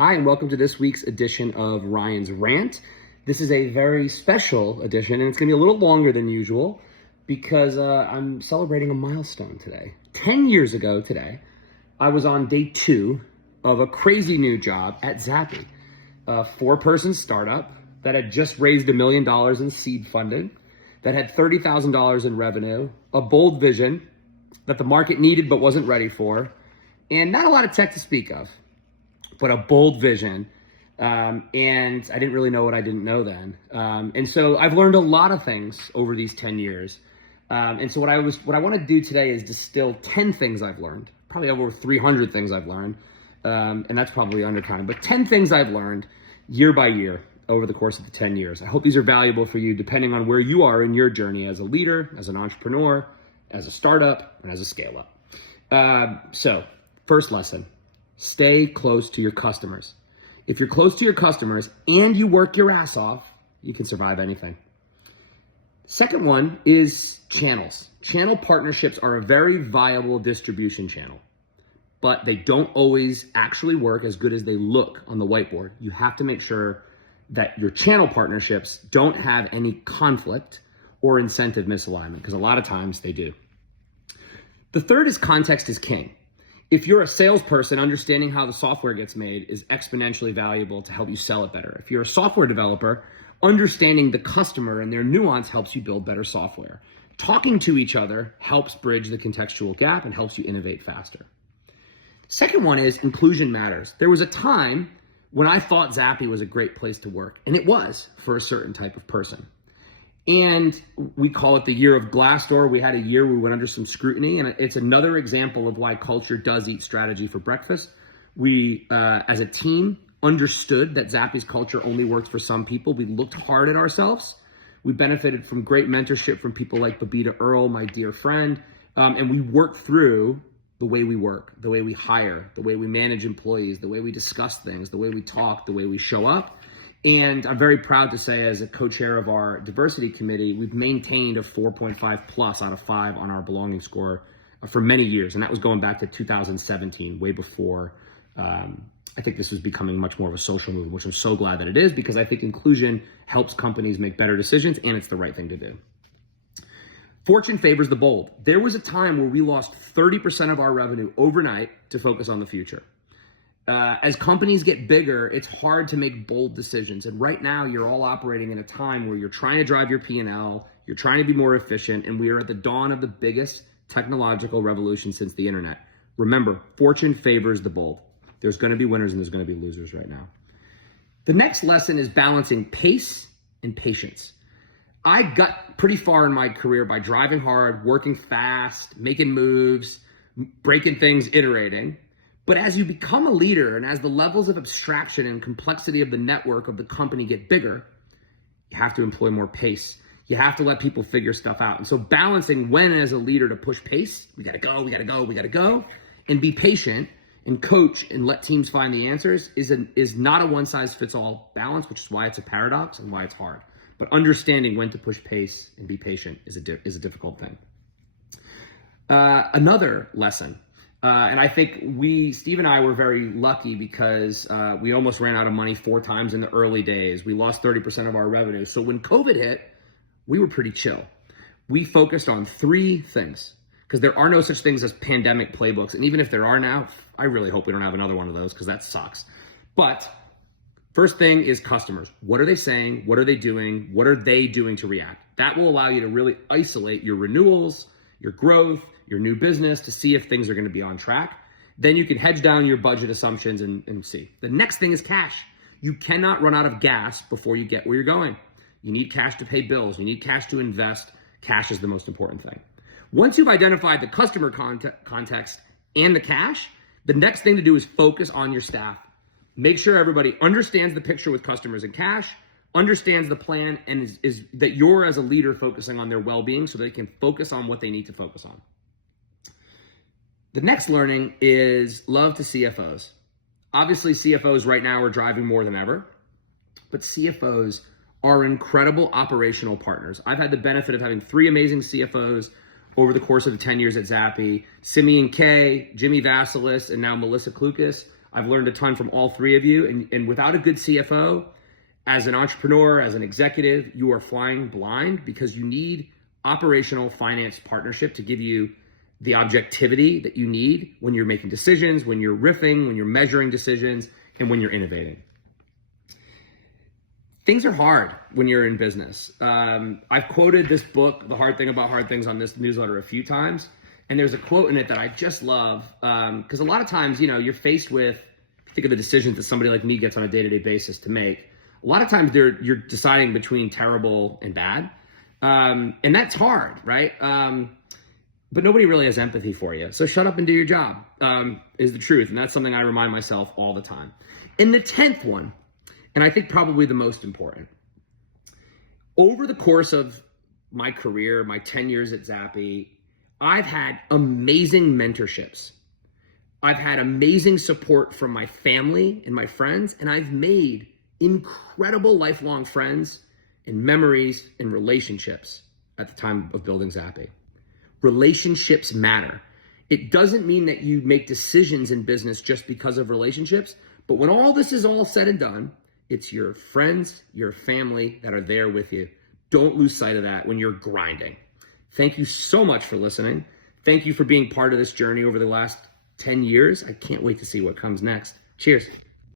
Hi, and welcome to this week's edition of Ryan's Rant. This is a very special edition, and it's going to be a little longer than usual because I'm celebrating a milestone today. 10 years ago today, I was on day 2 of a crazy new job at Zappi, a 4-person startup that had just raised $1 million in seed funding, that had $30,000 in revenue, a bold vision that the market needed but wasn't ready for, and not a lot of tech to speak of, but a bold vision. And I didn't really know what I didn't know then. And so I've learned a lot of things over these 10 years. And so what I want to do today is distill 10 things I've learned, probably over 300 things I've learned. And that's probably undercounting, but 10 things I've learned year by year over the course of the 10 years. I hope these are valuable for you depending on where you are in your journey as a leader, as an entrepreneur, as a startup, and as a scale up. So first lesson, stay close to your customers. If you're close to your customers and you work your ass off, you can survive anything. Second one is channels. Channel partnerships are a very viable distribution channel, but they don't always actually work as good as they look on the whiteboard. You have to make sure that your channel partnerships don't have any conflict or incentive misalignment, because a lot of times they do. The third is context is king. If you're a salesperson, understanding how the software gets made is exponentially valuable to help you sell it better. If you're a software developer, understanding the customer and their nuance helps you build better software. Talking to each other helps bridge the contextual gap and helps you innovate faster. Second one is inclusion matters. There was a time when I thought Zappi was a great place to work, and it was for a certain type of person. And we call it the year of Glassdoor. We had a year we went under some scrutiny, and it's another example of why culture does eat strategy for breakfast. We, as a team, understood that Zappi's culture only worked for some people. We looked hard at ourselves. We benefited from great mentorship from people like Babita Earl, my dear friend, and we worked through the way we work, the way we hire, the way we manage employees, the way we discuss things, the way we talk, the way we show up. And I'm very proud to say, as a co-chair of our diversity committee, we've maintained a 4.5 plus out of 5 on our belonging score for many years. And that was going back to 2017, way before I think this was becoming much more of a social movement, which I'm so glad that it is, because I think inclusion helps companies make better decisions, and it's the right thing to do. Fortune favors the bold. There was a time where we lost 30% of our revenue overnight to focus on the future. As companies get bigger, it's hard to make bold decisions. And right now, you're all operating in a time where you're trying to drive your P&L, you're trying to be more efficient, and we are at the dawn of the biggest technological revolution since the internet. Remember, fortune favors the bold. There's going to be winners and there's going to be losers right now. The next lesson is balancing pace and patience. I got pretty far in my career by driving hard, working fast, making moves, breaking things, iterating. But as you become a leader and as the levels of abstraction and complexity of the network of the company get bigger, you have to employ more pace. You have to let people figure stuff out. And so balancing when as a leader to push pace, we gotta go, and be patient and coach and let teams find the answers is not a one-size-fits-all balance, which is why it's a paradox and why it's hard. But understanding when to push pace and be patient is a difficult thing. Another lesson. And I think Steve and I were very lucky because we almost ran out of money 4 times in the early days. We lost 30% of our revenue. So when COVID hit, we were pretty chill. We focused on 3 things, because there are no such things as pandemic playbooks. And even if there are now, I really hope we don't have another one of those, because that sucks. But first thing is customers. What are they saying? What are they doing? What are they doing to react? That will allow you to really isolate your renewals, your growth, your new business, to see if things are going to be on track. Then you can hedge down your budget assumptions and see. The next thing is cash. You cannot run out of gas before you get where you're going. You need cash to pay bills. You need cash to invest. Cash is the most important thing. Once you've identified the customer context and the cash, the next thing to do is focus on your staff. Make sure everybody understands the picture with customers and cash, understands the plan, and is that you're, as a leader, focusing on their well-being so they can focus on what they need to focus on. The next learning is love to CFOs. Obviously, CFOs right now are driving more than ever, but CFOs are incredible operational partners. I've had the benefit of having 3 amazing CFOs over the course of the 10 years at Zappi: Simeon Kay, Jimmy Vasilis, and now Melissa Klukas. I've learned a ton from all three of you. And without a good CFO, as an entrepreneur, as an executive, you are flying blind because you need operational finance partnership to give you the objectivity that you need when you're making decisions, when you're riffing, when you're measuring decisions, and when you're innovating. Things are hard when you're in business. I've quoted this book, The Hard Thing About Hard Things, on this newsletter a few times. And there's a quote in it that I just love. Because a lot of times, you're faced with, think of the decisions that somebody like me gets on a day-to-day basis to make. A lot of times you're deciding between terrible and bad. And that's hard, right? But nobody really has empathy for you. So shut up and do your job, is the truth. And that's something I remind myself all the time. And the 10th one, and I think probably the most important, over the course of my career, my 10 years at Zappi, I've had amazing mentorships. I've had amazing support from my family and my friends, and I've made incredible lifelong friends and memories and relationships at the time of building Zappi. Relationships matter. It doesn't mean that you make decisions in business just because of relationships, but when all this is all said and done, it's your friends, your family that are there with you. Don't lose sight of that when you're grinding. Thank you so much for listening. Thank you for being part of this journey over the last 10 years. I can't wait to see what comes next. Cheers.